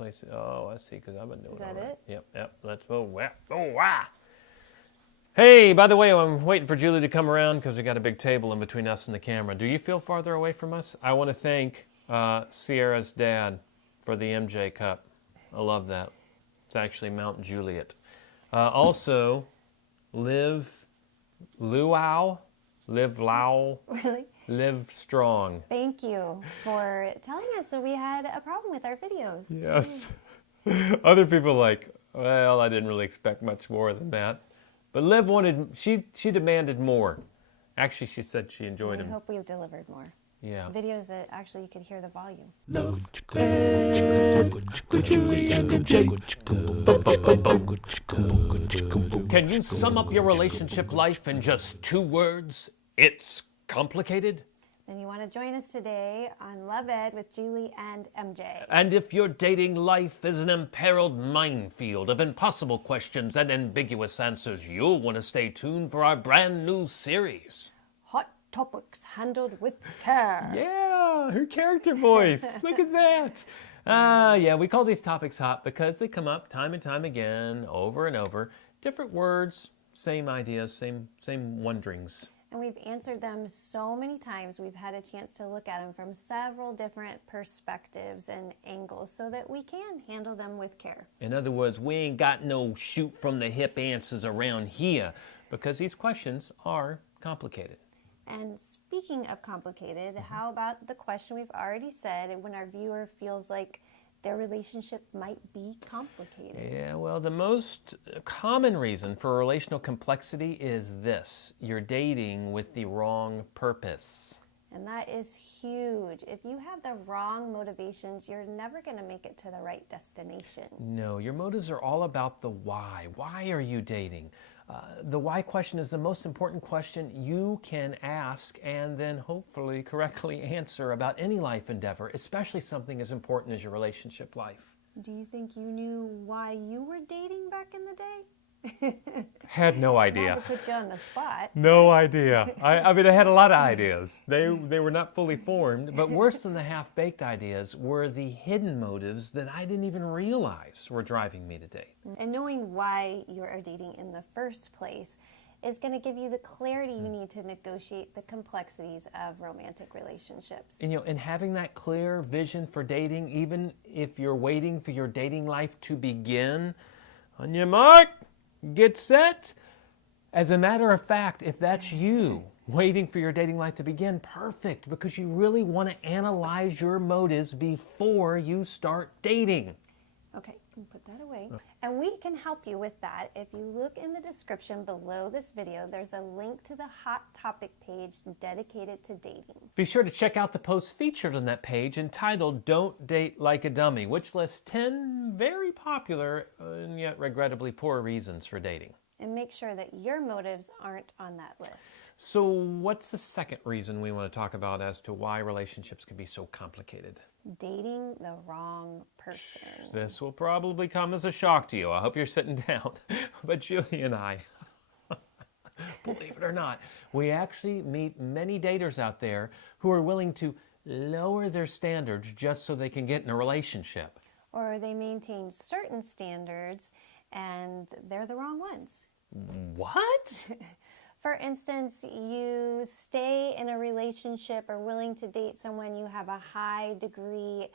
Oh, I see, because I've been doing it. Is that it? Yep. Let's go. Oh, wow. Hey, by the way, I'm waiting for Julie to come around because we got a big table in between us and the camera. Do you feel farther away from us? I want to thank Sierra's dad for the MJ Cup. I love that. It's actually Mount Juliet. Also, Live Luau, Live Lau, Really? Live Strong. Thank you for telling us that we had a problem with our videos. Yes. Other people like, well, I didn't really expect much more than that. But Liv wanted, she demanded more. Actually, she said she enjoyed I them. hope we've delivered more. Yeah. Videos that actually you could hear the volume. Love with Julie and MJ. Can you sum up your relationship life in just 2 words? It's complicated. Then you want to join us today on Love Ed with Julie and MJ. And if your dating life is an imperiled minefield of impossible questions and ambiguous answers, you'll want to stay tuned for our brand new series. Hot topics handled with care. Yeah, her character voice. Look at that. Yeah, we call these topics hot because they come up time and time again, over and over. Different words, same ideas, same wonderings. And we've answered them so many times, we've had a chance to look at them from several different perspectives and angles so that we can handle them with care. In other words, we ain't got no shoot from the hip answers around here because these questions are complicated. And speaking of complicated, how about the question we've already said when our viewer feels like their relationship might be complicated? Yeah, well, the most common reason for relational complexity is this: you're dating with the wrong purpose. And that is huge. If you have the wrong motivations, you're never going to make it to the right destination. No, your motives are all about the why. Why are you dating? The why question is the most important question you can ask and then hopefully correctly answer about any life endeavor, especially something as important as your relationship life. Do you think you knew why you were dating back in the day? Had no Not idea. to put you on the spot. No idea. I mean, I had a lot of ideas. They were not fully formed, but worse than the half-baked ideas were the hidden motives that I didn't even realize were driving me to date. And knowing why you are dating in the first place is going to give you the clarity you need to negotiate the complexities of romantic relationships. And, and having that clear vision for dating, even if you're waiting for your dating life to begin, on your mark, get set. As a matter of fact, if that's you waiting for your dating life to begin, perfect, because you really want to analyze your motives before you start dating. Okay, can put that away. And we can help you with that. If you look in the description below this video, there's a link to the Hot Topic page dedicated to dating. Be sure to check out the post featured on that page entitled Don't Date Like a Dummy, which lists 10 very popular and yet regrettably poor reasons for dating. And make sure that your motives aren't on that list. So what's the second reason we want to talk about as to why relationships can be so complicated? Dating the wrong person. This will probably come as a shock to you. I hope you're sitting down. But Julie and I, believe it or not, we actually meet many daters out there who are willing to lower their standards just so they can get in a relationship. Or they maintain certain standards and they're the wrong ones. What? For instance, you stay in a relationship or willing to date someone you have a high degree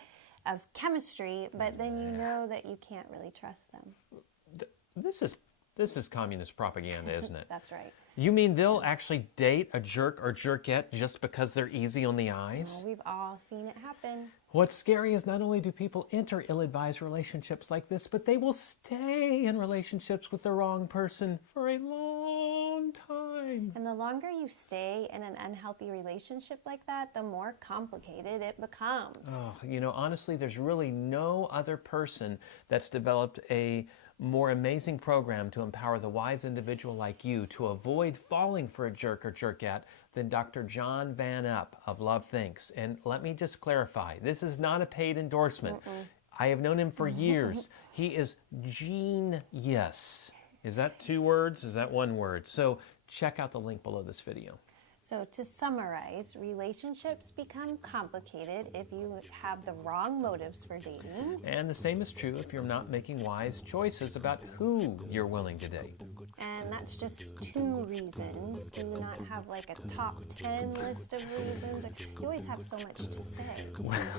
of chemistry, but then you know that you can't really trust them. This is communist propaganda, isn't it? That's right. You mean they'll actually date a jerk or jerkette just because they're easy on the eyes? Well, we've all seen it happen. What's scary is not only do people enter ill-advised relationships like this, but they will stay in relationships with the wrong person for a long time. And the longer you stay in an unhealthy relationship like that, the more complicated it becomes. Oh, honestly, there's really no other person that's developed a more amazing program to empower the wise individual like you to avoid falling for a jerk or jerkette than Dr. John Van Epp of Love Thinks. And let me just clarify, this is not a paid endorsement. I have known him for years. He is genius. Is that 2 words? Is that 1 word? So check out the link below this video. So to summarize, relationships become complicated if you have the wrong motives for dating. And the same is true if you're not making wise choices about who you're willing to date. And that's just 2 reasons. Do not have like a top 10 list of reasons. You always have so much to say.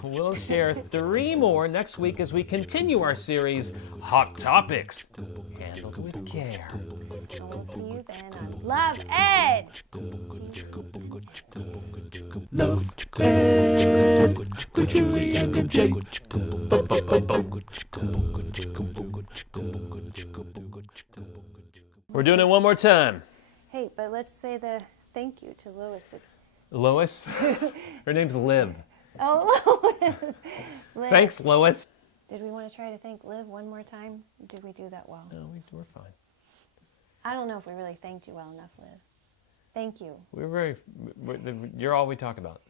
We'll share 3 more next week as we continue our series, Hot Topics, Handled with Care. And we'll see you then on Love Ed! Love Ed with Julie and MJ. We're doing it one more time. Hey, but let's say the thank you to Lois. Lois? Her name's Liv. Oh, Lois! Liv. Thanks, Lois. Did we want to try to thank Liv one more time? Did we do that well? No, we're fine. I don't know if we really thanked you well enough, Liv. Thank you. You're all we talk about.